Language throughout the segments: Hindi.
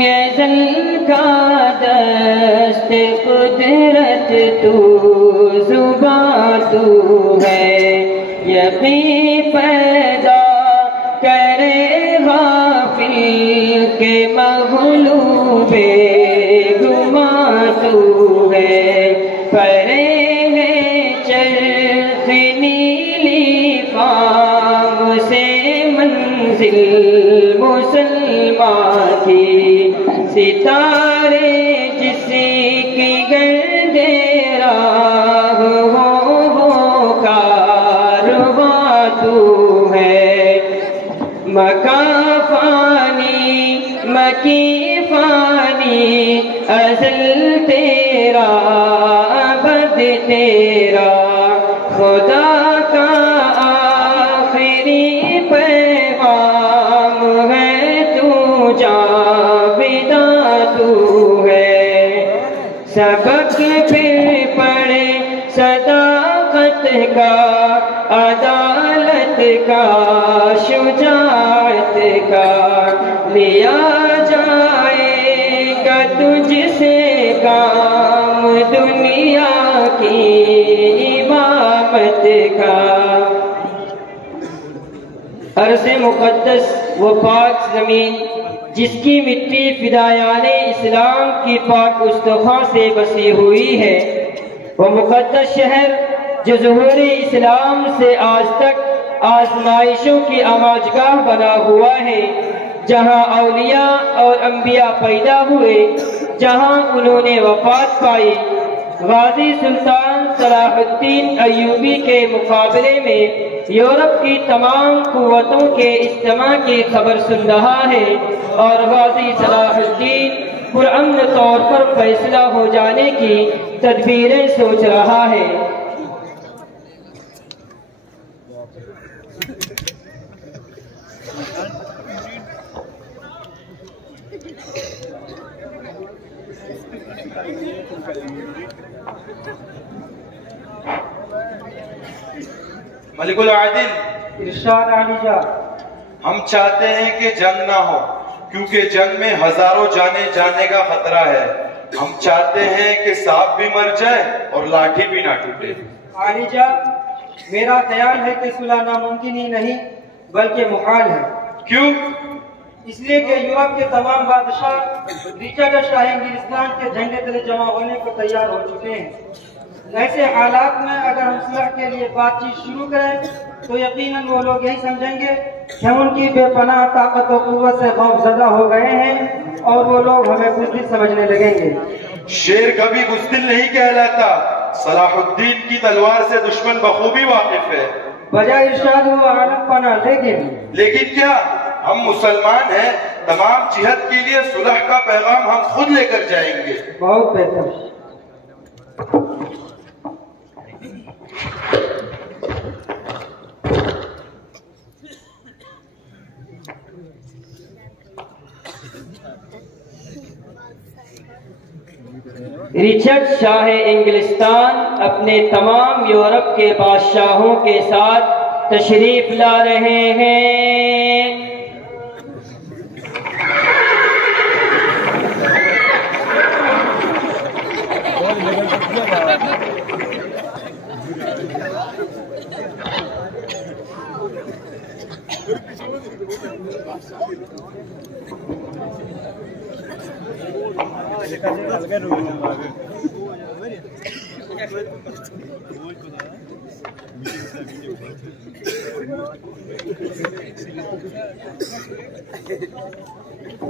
यज़ल का दस्त कुदरत तू ज़ुबां तू है, यक़ीन पैदा करे गाफिल के मग़लूबे गुमां तू है। परे है चरख़ नीली फ़ाम से मंजिल मुसलमान की, सितारे जिसकी गर्दे राह हो कारवां तू है। मका फानी मकी फानी अज़ल तेरा अबद तेरा, खुदा का आखिरी पैगाम है तू जाविदा तू है। सबक फिर पढ़े सदाकत का, अदालत का, शुजाअत का, लिया जाएगा तुझसे काम दुनिया की इमामत का। अर्ज़ मुक़द्दस व पाक ज़मीन जिसकी मिट्टी फ़िदायाने इस्लाम की पाक मुस्तफ़ा से बसी हुई है, वो मुक़द्दस शहर जो ज़ुहूर इस्लाम से आज तक आज़माइशों की आमाजगाह बना हुआ है, जहाँ औलिया और अंबिया पैदा हुए, जहाँ उन्होंने वफ़ात पाई। गाज़ी सुल्तान सलाहुद्दीन अय्यूबी के मुकाबले में यूरोप की तमाम कुव्वतों के इज्तिमा की खबर सुन रहा है, और गाज़ी सलाहुद्दीन पुरअमन तौर पर फैसला हो जाने की तदबीरें सोच रहा है। मलिकुल आदिल इरशाद आलिजा, हम चाहते हैं कि जंग ना हो, क्योंकि जंग में हजारों जाने जाने का खतरा है। हम चाहते हैं कि सांप भी मर जाए और लाठी भी ना टूटे। आलिजा, मेरा ख्याल है कि सुलह नामुमकिन ही नहीं बल्कि मुहाल है। क्यों? इसलिए कि यूरोप के तमाम बादशाह रिचर्ड शाह इंग्लिस्तान के झंडे तले जमा होने को तैयार हो चुके हैं। ऐसे हालात में अगर हम सुलह के लिए बातचीत शुरू करें तो यकीनन वो लोग यही समझेंगे कि हम उनकी बेपनाह ताकत और कुव्वत से खौफजदा हो गए हैं और वो लोग हमें बुज़दिल समझने लगेंगे। शेर कभी बुज़दिल नहीं कहलाता। सलाहुद्दीन की तलवार से दुश्मन बखूबी वाकिफ है। बजाय इरशाद हुआ आलम पना, लेकिन क्या हम मुसलमान हैं? तमाम जिहद के लिए सुलह का पैगाम हम खुद लेकर जाएंगे। बहुत बेहतर। रिचर्ड शाह इंग्लिस्तान अपने तमाम यूरोप के बादशाहों के साथ तशरीफ ला रहे हैं।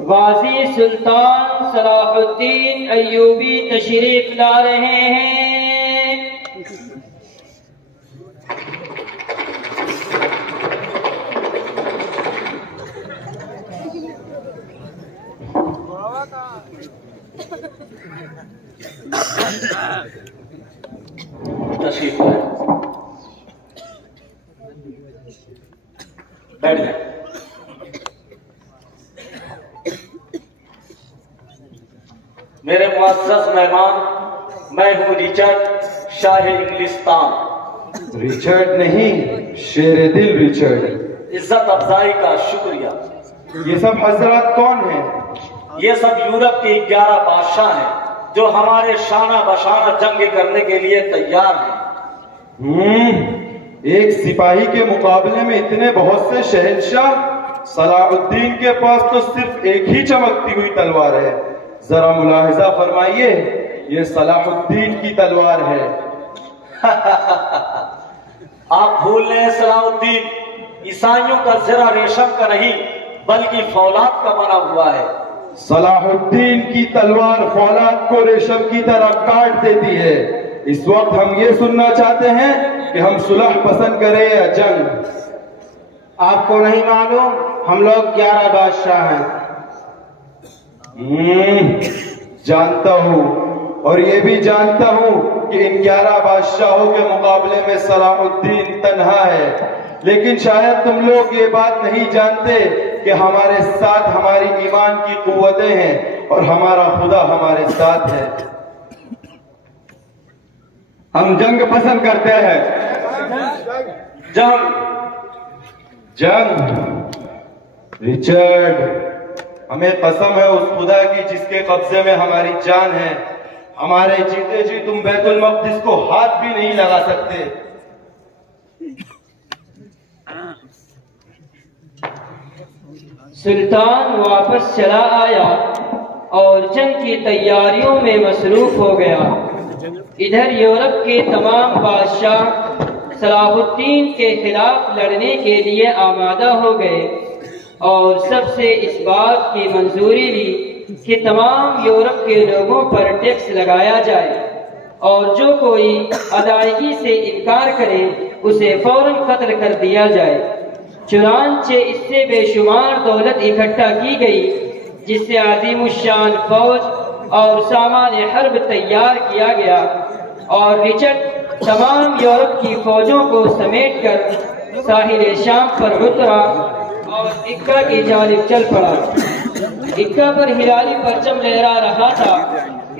गाज़ी सुल्तान सलाहुद्दीन अय्यूबी तशरीफ ला रहे हैं। तशरीफ बैठ गए। मेरे मुअज़्ज़ज़ मेहमान, मैं हूँ रिचर्ड शाह इंग्लिस्तान। रिचर्ड नहीं, शेर दिल रिचर्ड। इज्जत अफजाई का शुक्रिया। ये सब हजरत कौन है? ये सब यूरोप के 11 बादशाह हैं जो हमारे शाना बशाना जंग करने के लिए तैयार हैं। एक सिपाही के मुकाबले में इतने बहुत से शहंशाह। सलाहुद्दीन के पास तो सिर्फ एक ही चमकती हुई तलवार है। जरा मुलाहिजा फरमाइए, ये सलाहुद्दीन की तलवार है। आप भूल रहे हैं सलाहुद्दीन ईसाइयों का जरा रेशम का नहीं बल्कि फौलाद का बना हुआ है। सलाहुद्दीन की तलवार फौलाद को रेशम की तरह काट देती है। इस वक्त हम ये सुनना चाहते हैं कि हम सुलह पसंद करें या जंग। आपको नहीं मालूम हम लोग 11 बादशाह हैं। जानता हूँ, और ये भी जानता हूँ कि इन 11 बादशाहों के मुकाबले में सलाहुद्दीन तन्हा है। लेकिन शायद तुम लोग ये बात नहीं जानते कि हमारे साथ हमारी ईमान की कुव्वतें हैं और हमारा खुदा हमारे साथ है। हम जंग पसंद करते हैं। जंग जंग। रिचर्ड, हमें कसम है उस खुदा की जिसके कब्जे में हमारी जान है, हमारे जीते जी तुम बैतुल मक़दिस को हाथ भी नहीं लगा सकते। सुल्तान वापस चला आया और जंग की तैयारियों में मसरूफ हो गया। इधर यूरोप के तमाम बादशाह सलाहुद्दीन के खिलाफ लड़ने के लिए आमादा हो गए और सबसे इस बात की मंजूरी ली कि तमाम यूरोप के लोगों पर टैक्स लगाया जाए और जो कोई अदायगी से इनकार करे उसे फौरन कत्ल कर दिया जाए। चुनांचे इससे बेशुमार दौलत इकट्ठा की गई जिससे अजीमुशान फौज और सामान हर्ब तैयार किया गया और रिचर्ड तमाम यूरोप की फौजों को समेटकर साहिल शाम पर उतरा और इक्का की जानिब चल पड़ा। इक्का पर हिलाली परचम लहरा रहा था।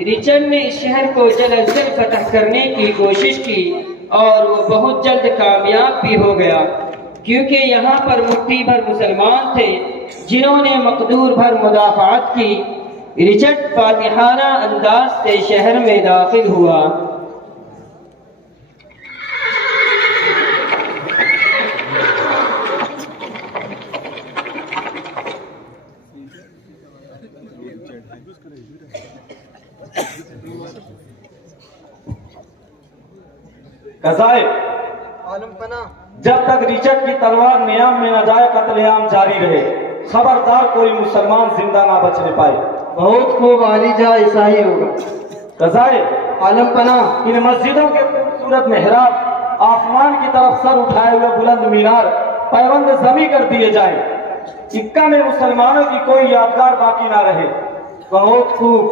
रिचर्ड ने इस शहर को जल्द अज जल्द फतह करने की कोशिश की और वो बहुत जल्द कामयाब भी हो गया, क्योंकि यहाँ पर मुट्ठी भर मुसलमान थे जिन्होंने मकदूर भर मुदाफात की। रिचर्ड फातिहाना अंदाज से शहर में दाखिल हुआ। कज़ाए, जब तक रिचर्ड की तलवार नियाम में न जाए कत्लेआम जारी रहे। खबरदार कोई मुसलमान जिंदा ना बचने पाए। बहुत खूब आलीजा ऐसा ही होगा। कज़ाए, आलम पना, इन मस्जिदों के खूबसूरत मेहराब, आसमान की तरफ सर उठाए हुए बुलंद मीनार पैबंद जमी कर दिए जाए। इक्का में मुसलमानों की कोई यादगार बाकी ना रहे। बहुत खूब।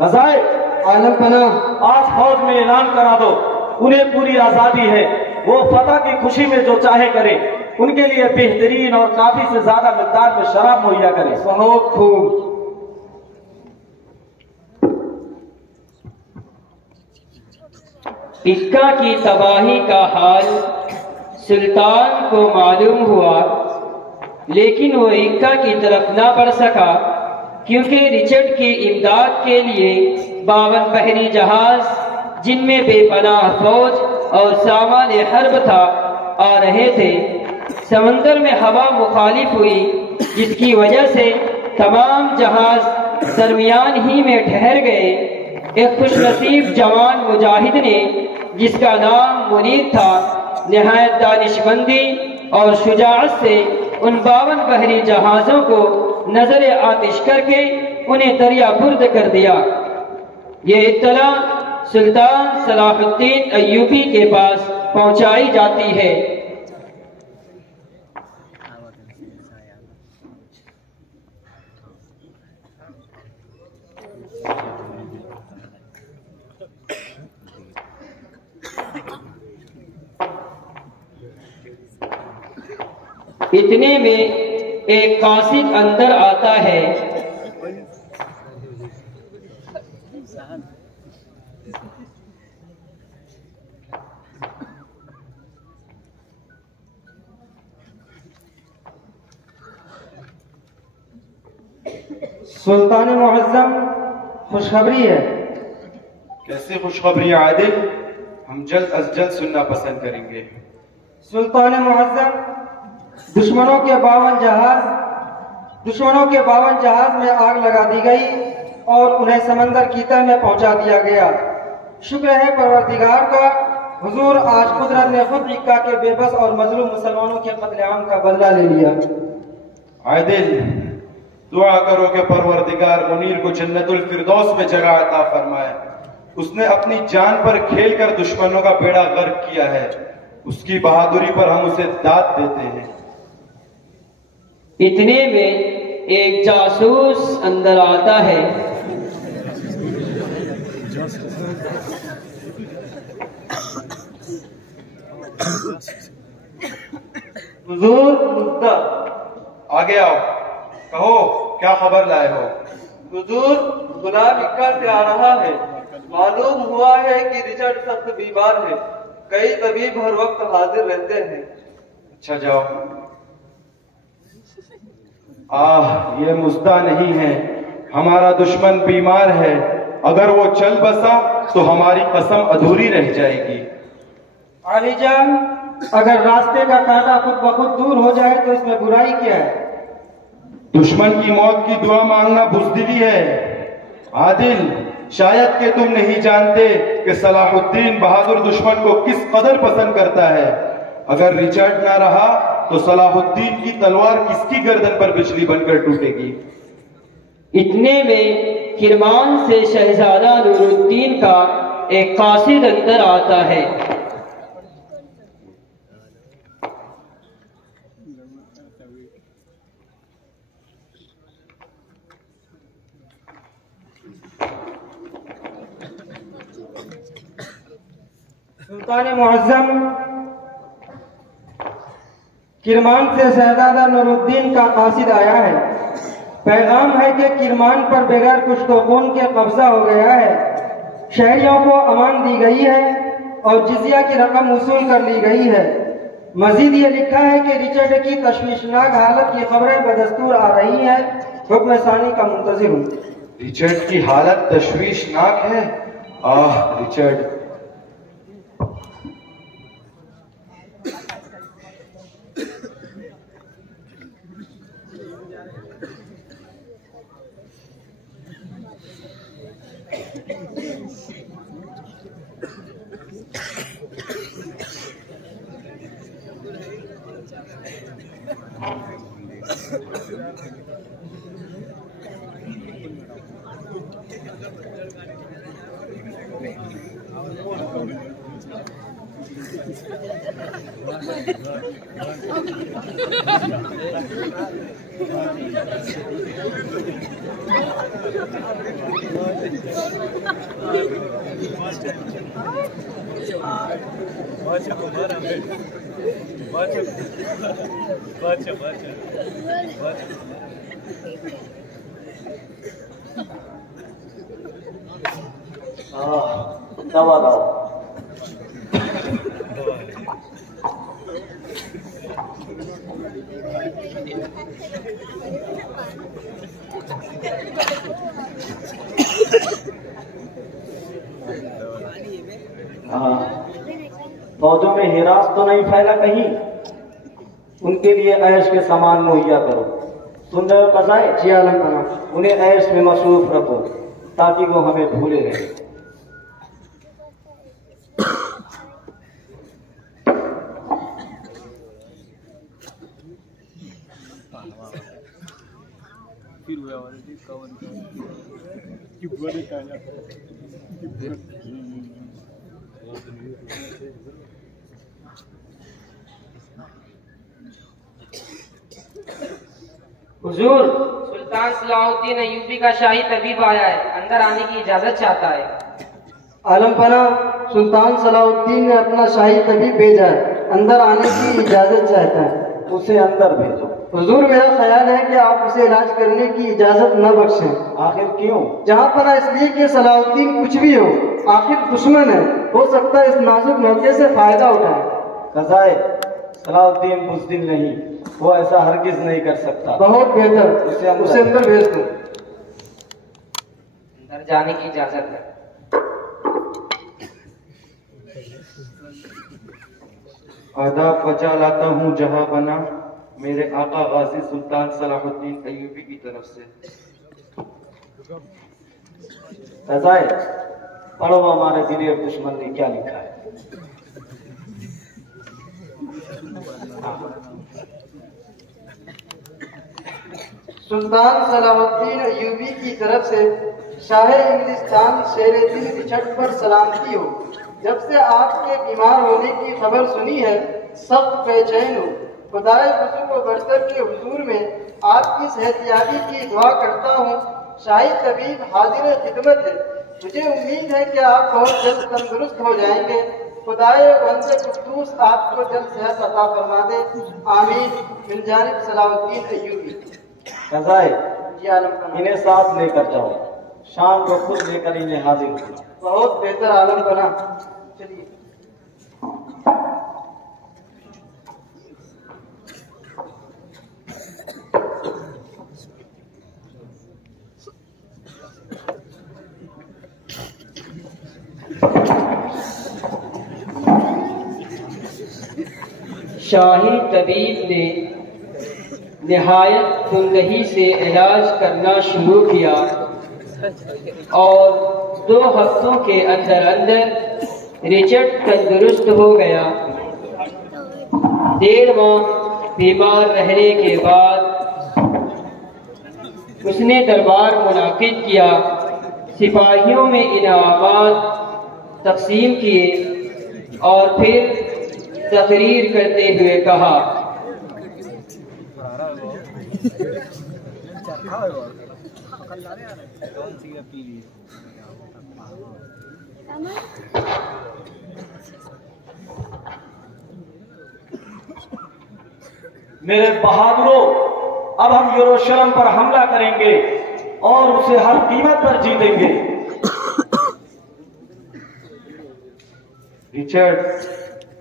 कज़ाए, आलम पना, आज फौज में ऐलान करा दो उन्हें पूरी आजादी है। वो फतह की खुशी में जो चाहे करे। उनके लिए बेहतरीन और काफी से ज्यादा मिकदार में शराब मुहैया करे। बहुत खूब। इक्का की तबाही का हाल सुल्तान को मालूम हुआ, लेकिन वो इक्का की तरफ ना बढ़ सका क्योंकि रिचर्ड की इमदाद के लिए 52 बहरी जहाज जिनमें बेपनाह फौज और सामान हर्ब था आ रहे थे। समंदर में हवा मुखालिफ हुई जिसकी वजह से तमाम जहाज दरमियान ही में ठहर गए। एक खुशनसीब जवान मुजाहिद ने जिसका नाम मुनीर था, निहायत दानिशमंदी और शुजाअत से उन 52 बहरी जहाजों को नजर आतिश करके उन्हें दरिया बुर्द कर दिया। ये इत्तला सुल्तान सलाहुद्दीन अय्यूबी के पास पहुंचाई जाती है। इतने में एक कासिद अंदर आता है। सुल्तान मुअज़्ज़म खुशखबरी है। कैसी खुशखबरी आदिल? हम जल्द अज जल्द सुनना पसंद करेंगे। सुल्तान मुअज़्ज़म, दुश्मनों के 52 जहाज में आग लगा दी गई और उन्हें समंदर की तह में पहुंचा दिया गया। शुक्र है परवरदिगार का, हुजूर आज कुदरत ने खुद इक्का के बेबस और मजलूम मुसलमानों के कत्लेआम का बदला ले लिया। आदिल, दुआ करो कि परवरदिगार मुनीर को जन्नतुल फिरदौस में जगह अता फरमाए। उसने अपनी जान पर खेलकर दुश्मनों का बेड़ा गर्क किया है। उसकी बहादुरी पर हम उसे दाद देते हैं। इतने में एक जासूस अंदर आता है। हुजूर मुद्दा। आगे आओ, कहो क्या खबर लाए हो? हुजूर, गुलाम इक्का से आ रहा है। मालूम हुआ है कि रिचर्ड सख्त बीमार है। कई तबीब हर वक्त हाजिर रहते हैं। अच्छा जाओ। ये मुद्दा नहीं है, हमारा दुश्मन बीमार है। अगर वो चल बसा तो हमारी कसम अधूरी रह जाएगी। अलीजान, अगर रास्ते का कांटा खुद ब खुद दूर हो जाए तो इसमें बुराई क्या है? दुश्मन की मौत की दुआ मांगना बुज़दिली है। आदिल, शायद कि तुम नहीं जानते कि सलाहुद्दीन बहादुर दुश्मन को किस कदर पसंद करता है। अगर रिचर्ड ना रहा तो सलाहुद्दीन की तलवार किसकी गर्दन पर बिजली बनकर टूटेगी। इतने में किरमान से शहजादा नूरुद्दीन का एक कासिद अंदर आता है। सुल्तान मुअज़्ज़म, किरमान से शहजादा नूरुद्दीन का कासिद आया है। पैगाम है कि किरमान पर बगैर कुछ तो खून के कब्जा हो गया है। शहरियों को अमान दी गई है और जिजिया की रकम वसूल कर ली गई है। मजीद ये लिखा है कि रिचर्ड की तशवीशनाक हालत की खबरें बदस्तूर आ रही हैं। हुक्म सानी का मुंतजिर हूँ। रिचर्ड की हालत तशवीशनाक है। रिचर्ड। दवा लाओ। फौजों में हिरास तो नहीं फैला कहीं? उनके लिए ऐश के सामान मुहैया करो। सुन रहे हो कसाई? जी आलम बना। उन्हें ऐश में मसरूफ रखो ताकि वो हमें भूले रहे। हुजूर, सुल्तान सलाहुद्दीन अय्यूबी का शाही तबीब आया है, अंदर आने की इजाजत चाहता है। आलम पना, सुल्तान सलाहुद्दीन ने अपना शाही तबीब भेजा है, अंदर आने की इजाजत चाहता है। उसे अंदर भेजो। हुजूर, मेरा ख्याल है कि आप उसे इलाज करने की इजाजत न बख्शें। आखिर क्यों? जहाँ पर इसलिए कि सलाहुद्दीन कुछ भी हो, आखिर दुश्मन है, हो सकता है इस नाजुक मौके से फायदा उठाए। कसाई, सलाहुद्दीन बुज़दिल नहीं, वो ऐसा हरगिज नहीं कर सकता। बहुत बेहतर, उसे अंदर भेज दो। जाने की इजाजत है। आदाब बचा लाता हूँ जहाँ बना मेरे आका गाजी सुल्तान सलाहुद्दीन अय्यूबी की तरफ से। रजाए पढ़ो हमारे दिलेर दुश्मन ने क्या लिखा है। सुल्तान सलाहुद्दीन अय्यूबी की तरफ से शाह इंग्लिस्तान शेर दिल रिचर्ड पर सलामती हो। जब से आपके बीमार होने की खबर सुनी है सख्त बेचैन हो। खुदाए वज़ू व बरतर के हुजूर में आपकी सेहतयाबी की दुआ करता हूँ। शाही तबीब हाजिर खिदमत है। मुझे उम्मीद है कि आप बहुत जल्द तंदुरुस्त हो जाएंगे। खुदाए वंदे कुद्दूस आपको जल्द सेहत अता फरमा दे। आमीन। मिल जानिब सलाहुद्दीन अय्यूबी। रजाए जी आलम पना। इन्हें साथ लेकर जाओ, शाम को खुद लेकर इन्हें हाजिर हो। बहुत बेहतर आलम बना। चलिए। शाही तबीब ने निहायत तंदही से इलाज करना शुरू किया और 2 हफ्तों के अंदर अंदर रिचर्ड तंदुरुस्त हो गया। 1.5 माह बीमार रहने के बाद उसने दरबार मुनाकिद किया। सिपाहियों में इनामात तकसीम किए और फिर तकरीर करते हुए कहा, मेरे बहादुरों, अब हम यरूशलेम पर हमला करेंगे और उसे हर कीमत पर जीतेंगे। रिचर्ड,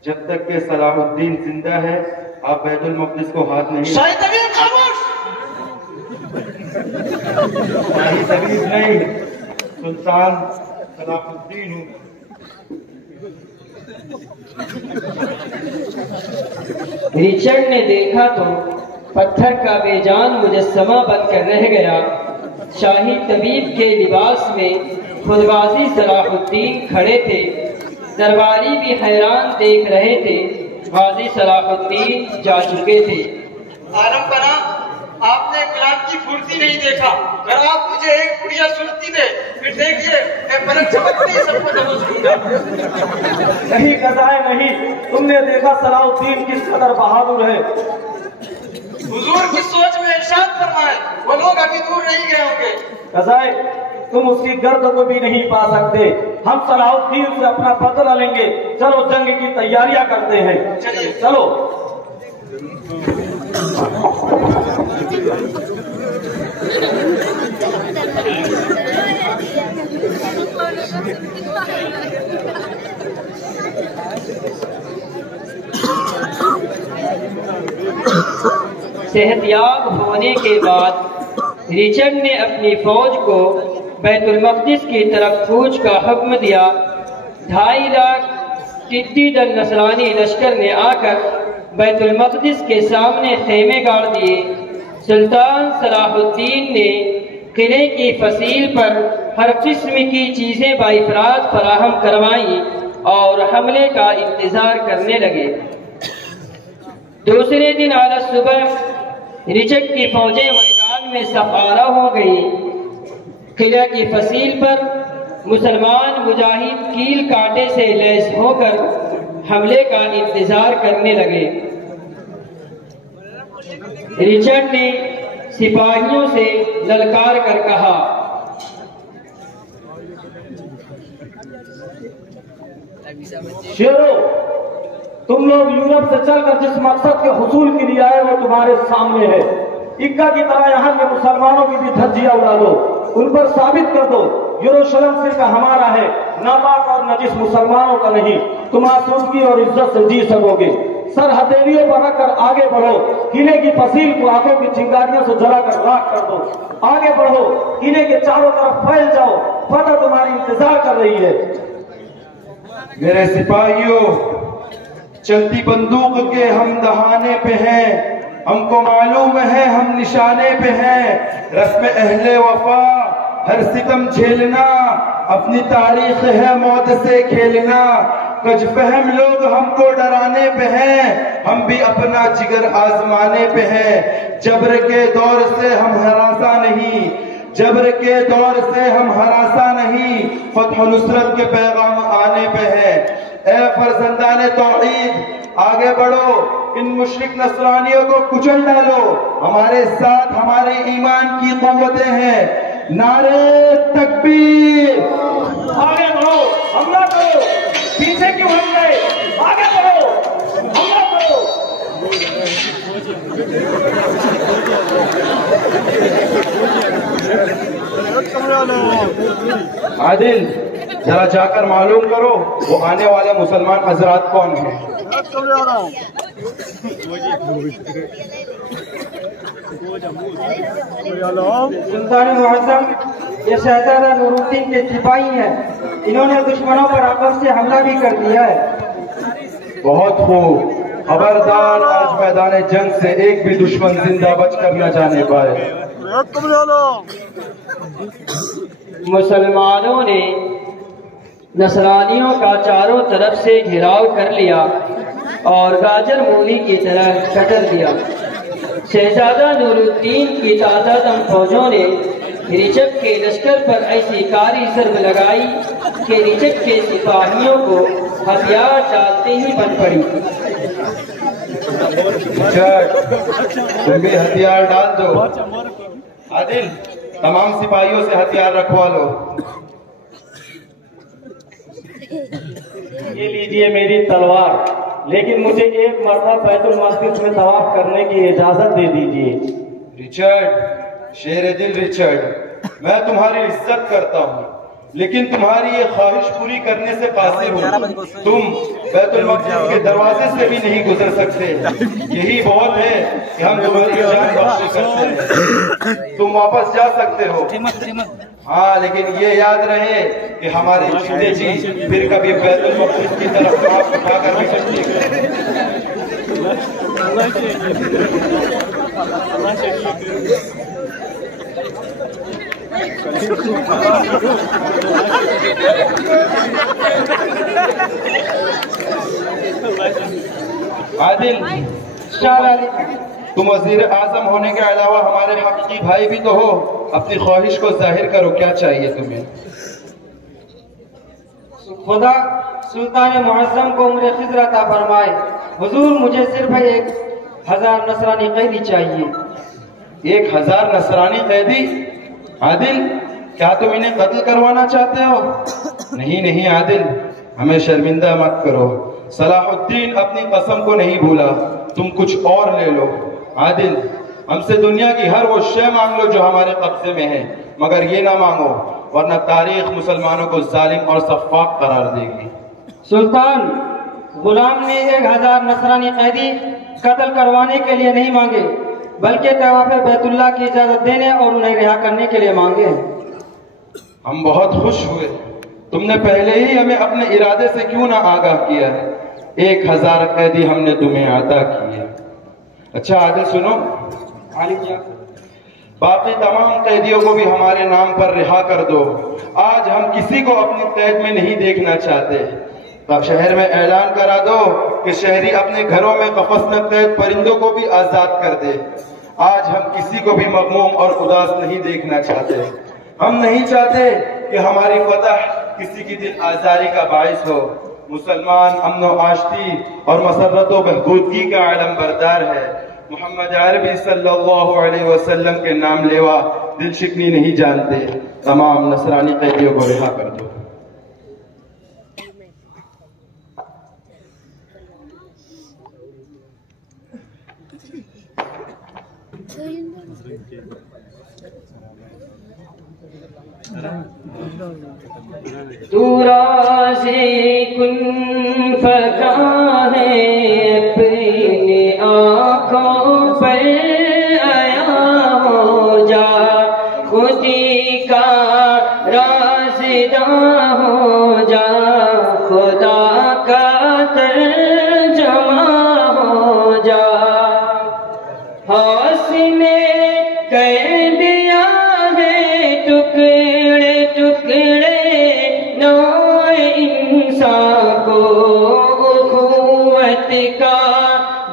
जब तक के सलाहुद्दीन जिंदा है आप बैतुल मक़दिस को हाथ नहीं। शाही तबीब खामोश। शाही तबीब नहीं, सुल्तान सलाहुद्दीन हूँ। रिचर्ड ने देखा तो पत्थर का बेजान मुजस्समा बनकर रह गया। शाही तबीब के लिबास में खुद गाजी सलाहुद्दीन खड़े थे। दरबारी भी हैरान देख रहे थे। गाजी सलाहुद्दीन जा चुके थे। आलम पना, आपने गुलाब की फुर्ती नहीं देखा। अगर आप मुझे एक पुड़िया सुनती दे फिर देखिए मैं पलक झपकते ही सबको दबोच लूंगा। नहीं कजाए नहीं, तुमने देखा सलाहुद्दीन किस कदर बहादुर है। हुजूर की सोच में इरशाद फरमाए वो लोग अभी दूर नहीं गए होंगे। कजाए तुम उसकी गर्द को भी नहीं पा सकते। हम सलाहुद्दीन से अपना बदला लेंगे। चलो जंग की तैयारियां करते हैं। चलिए। चलो। सेहतयाब होने के बाद रिचर्ड ने अपनी फौज को बैतुल मक़दिस की तरफ कूच का हुक्म दिया। 2.5 लाख टिड्डी दल नसरानी लश्कर ने आकर बैतुल मक़दिस के सामने खेमे गाड़ दिए। सुल्तान सलाहुद्दीन ने किले की फसील पर हर किस्म की चीजें बाइफराद फराहम करवाई और हमले का इंतजार करने लगे। दूसरे दिन आला सुबह रिचर्ड की फौजें मैदान में सफारा हो गई। किला की फसील पर मुसलमान मुजाहिद कील कांटे से लैस होकर हमले का इंतजार करने लगे। रिचर्ड ने सिपाहियों से ललकार कर कहा, शेरों, तुम लोग यूरोप से चलकर जिस मकसद के हुसूल के लिए आए वो तुम्हारे सामने है। इक्का की तरह यहाँ के मुसलमानों की भी धज्जियां उड़ा दो, उन पर साबित कर दो यरूशलेम सिर्फ हमारा है, नापाक और नजिस मुसलमानों का नहीं। तुम आसूदगी और इज्जत से जी सकोगे। सर हथेलियों पर रखकर आगे बढ़ो। किले की फसील को आंखों की चिंगारियों से जलाकर राख कर दो। आगे बढ़ो, किले के चारों तरफ फैल जाओ, फतह तुम्हारी इंतजार कर रही है। मेरे सिपाहियों, चलती बंदूक के हम दहाने पे हैं, हमको मालूम है हम निशाने पे हैं। रस्म अहले वफा हर सितम झेलना, अपनी तारीख है मौत से खेलना। कुछ फहम लोग हमको डराने पे हैं, हम भी अपना जिगर आजमाने पे हैं। जबर के दौर से हम हरासा नहीं, जबर के दौर से हम हरासा नहीं, फतह नुसरत के पैगाम आने पे है। ए फरजंदाने तौहीद, आगे बढ़ो, इन मुशरिक नसरानियों को कुचल डालो। हमारे साथ हमारे ईमान की क़ुव्वतें हैं। नारे तकबीर। आगे बढ़ो, हमला करो, पीछे क्यों हट गए? आगे बढ़ो, हमला करो। आदिल, जरा जाकर मालूम करो वो आने वाले मुसलमान हजरात कौन हैं। सुल्तान मुअज़्ज़म, ये शहजादा नूरुद्दीन के सिपाही हैं। इन्होंने दुश्मनों पर आपस से हमला भी कर दिया है। बहुत खूब, खबरदार आज मैदान जंग से एक भी दुश्मन जिंदा बचकर न जाने पाए। मुसलमानों ने नसरानियों का चारों तरफ से घेराव कर लिया और गाजर मूली की तरह कतर दिया। शहजादा नूरुद्दीन की तादाद फौजों ने रिचक के लश्कर पर ऐसी कारी ज़रब लगाई कि रिचक के सिपाहियों को हथियार डालते ही बन पड़ी। तुम भी हथियार डाल दो। आदिल, तमाम सिपाहियों से हथियार रखवा लो। ये लीजिए मेरी तलवार, लेकिन मुझे एक मरतबा बैतुल मक़दिस में तवाफ करने की इजाजत दे दीजिए। रिचर्ड, शेर दिल रिचर्ड, मैं तुम्हारी इज्जत करता हूँ, लेकिन तुम्हारी ये ख्वाहिश पूरी करने से कासिर हूँ। तुम बैतुल मक़दिस के दरवाजे से भी नहीं गुजर सकते। यही बहुत है कि हम तुम्हारी जान बख्श करते हैं। तुम वापस जा सकते हो। हाँ, लेकिन ये याद रहे कि हमारे जीते जी फिर कभी बैतुल मक़दिस की तरफ हाथ उठाकर भी बचेंगे। आदिल, तुम वजीर आजम होने के अलावा हमारे हक़ी भाई भी तो हो। अपनी ख्वाहिश को जाहिर करो, क्या चाहिए तुम्हें? खुदा सुल्तान मुअज़्ज़म को उम्र खिज़र अता फरमाए। हुजूर, मुझे सिर्फ 1000 नसरानी कैदी चाहिए। 1000 नसरानी कैदी? आदिल, क्या तुम इन्हें कत्ल करवाना चाहते हो? नहीं नहीं आदिल, हमें शर्मिंदा मत करो। सलाहुद्दीन अपनी कसम को नहीं भूला, तुम कुछ और ले लो। आदिल, हमसे दुनिया की हर वो शय मांग लो जो हमारे कब्जे में है, मगर ये ना मांगो वरना तारीख मुसलमानों को जालिम और सफ़ाक करार देगी। सुल्तान, गुलाम ने 1000 नसरानी कैदी कत्ल करवाने के लिए नहीं मांगे, बल्कि तवाफ़ बैतुल्लाह की इजाजत देने और उन्हें रिहा करने के लिए मांगे। हम बहुत खुश हुए। तुमने पहले ही हमें अपने इरादे से क्यों ना आगाह किया है। 1000 कैदी हमने तुम्हें अता किए। अच्छा आदिल, सुनो, बाकी तमाम कैदियों को भी हमारे नाम पर रिहा कर दो। आज हम किसी को अपनी कैद में नहीं देखना चाहते। तब शहर में ऐलान करा दो कि शहरी अपने घरों में कफस में कैद परिंदों को भी आजाद कर दे। आज हम किसी को भी मगमूम और उदास नहीं देखना चाहते। हम नहीं चाहते कि हमारी फतह किसी की दिल आजारी का बाइस हो। मुसलमान अमन व आश्ती और मसरत व बहबूदगी का आलम बरदार है। मोहम्मद अरबी सल्लल्लाहु अलैहि वसल्लम के नाम लेवा दिल शिकनी नहीं जानते। तमाम नसरानी कैदियों को रिहा कर दो। तू राज़े कुन फका है अपनी आँखों पर आया हो जा, खुदी का राज़दा हो जा, खुदा का तर्जमा हो जा। हौस ने कर दिया है टुकड़े टुकड़े नौए इंसान को, उख़्वत का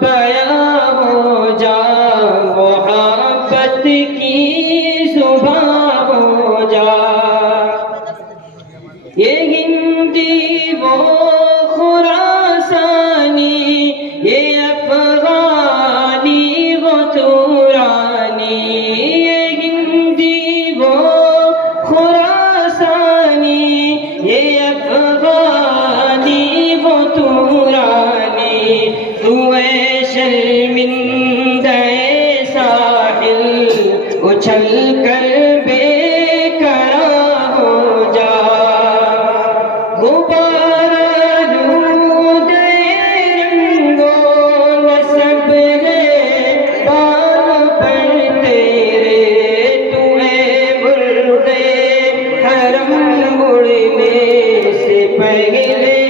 बयां हो जा, मोहब्बत की सुबह हो जा। ये हिंदी वो खुरासानी, ये अफ़गानी वो तुरानी, ये हिंदी वो खुरासानी, ये अफ़गानी वो तुरानी। तू ऐ शर्मिंदा साहिल उछल कर बेकरार हो जा, गुब्बारा लूट रंगो नस्ब है बाल पर तेरे, तुम्हें मुर्दे हरम मुड़ने से पहले